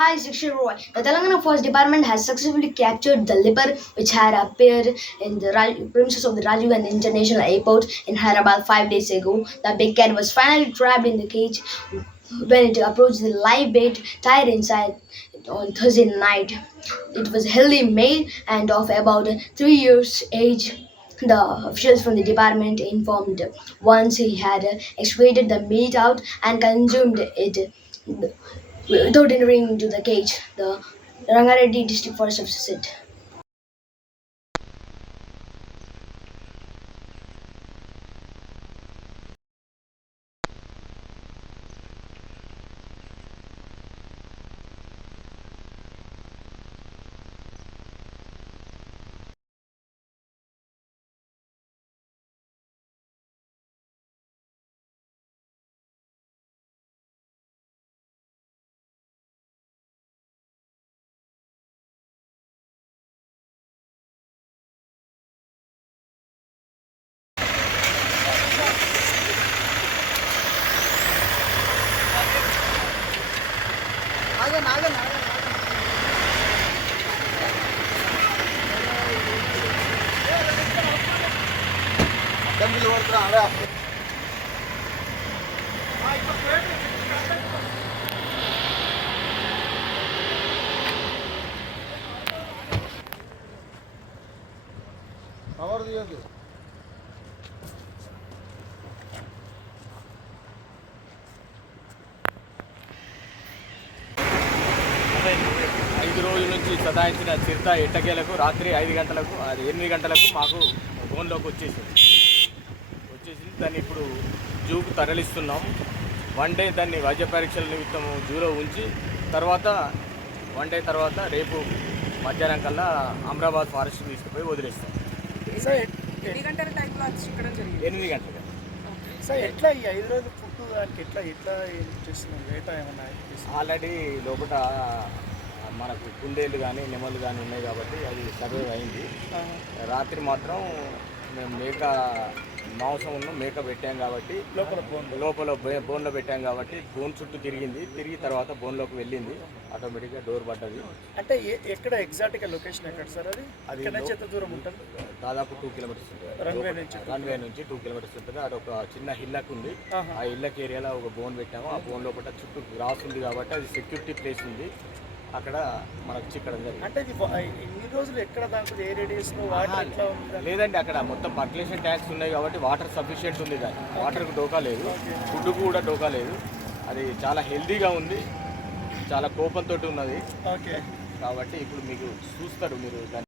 Hi, Shiksha Roy. The Telangana Forest Department has successfully captured the leopard which had appeared in the premises of the Rajiv Gandhi International Airport in Hyderabad 5 days ago. The big cat was finally trapped in the cage when it approached the live bait tied inside on Thursday night. It was healthy male and of about 3 years age. The officials from the department informed once he had excreted the meat out and consumed it without entering into the cage, the Rangareddy District Forest Officer said. Cover తీయద్దు. 5 రోజుల నుంచి సదాయించిన చిరుత ఎట్టకేలకు రాత్రి 8 గంటలకు మాకు ఫోన్లోకి వచ్చేసింది. దాన్ని ఇప్పుడు జూకు తరలిస్తున్నాం. 1 డే దాన్ని వైద్య పరీక్షల నిమిత్తం జూలో ఉంచి తర్వాత 1 డే తర్వాత రేపు మధ్యాహ్నం కల్లా అమరాబాద్ ఫారెస్ట్ తీసుకుపోయి వదిలేస్తాం. 8 గంటల టైంలో ఇక్కడ జరిగింది. 8 గంటలకు సార్ ఎట్లా ఈ 5 రోజులు ఫుడ్ దానికి ఎట్లా చేస్తున్నాం? వేట ఏమన్నా ఆల్రెడీ లోపల మనకు కుందేళ్ళు కానీ నెమళ్ళు కానీ ఉన్నాయి కాబట్టి అది సర్వైవ్ అయింది. రాత్రి మాత్రం మేము మాంసం మేక పెట్టాం కాబట్టి లోపల బోన్లో పెట్టాం కాబట్టి బోన్ చుట్టూ తిరిగి తర్వాత బోన్లోకి వెళ్ళింది. ఆటోమేటిక్గా డోర్ పడ్డది. అంటే ఎక్కడ ఎగ్జాక్ట్గా లొకేషన్ ఎక్కడ సార్? అది ఎంత దూరం ఉంటుంది? దాదాపు 2 కిలోమీటర్స్ ఉంటుంది. రన్వే నుంచి 2 కిలోమీటర్స్ ఉంటుంది. అది ఒక చిన్న హిల్లక్ ఉంది. ఆ హిల్లక్ ఏరియాలో ఒక బోన్ పెట్టాము. ఆ బోన్ లోపల చుట్టూ గ్రాస్ ఉంది కాబట్టి అది సెక్యూరిటీ ప్లేస్ ఉంది. అక్కడ మనకు చిక్కడం జరిగింది. అంటే ఇన్ని రోజులు ఎక్కడ దాంట్లో ఏ రేడియస్లో వాటర్ ఎట్లా ఉంది? లేదండి, అక్కడ మొత్తం పర్కులేషన్ ట్యాంక్స్ ఉన్నాయి కాబట్టి వాటర్ సఫిషియెంట్ ఉంది. దాన్ని వాటర్కి డోకా లేదు, ఫుడ్కు కూడా డోకా లేదు. అది చాలా హెల్తీగా ఉంది, చాలా కోపంతో ఉన్నది. ఓకే, కాబట్టి ఇప్పుడు మీకు చూస్తారు మీరు దాన్ని.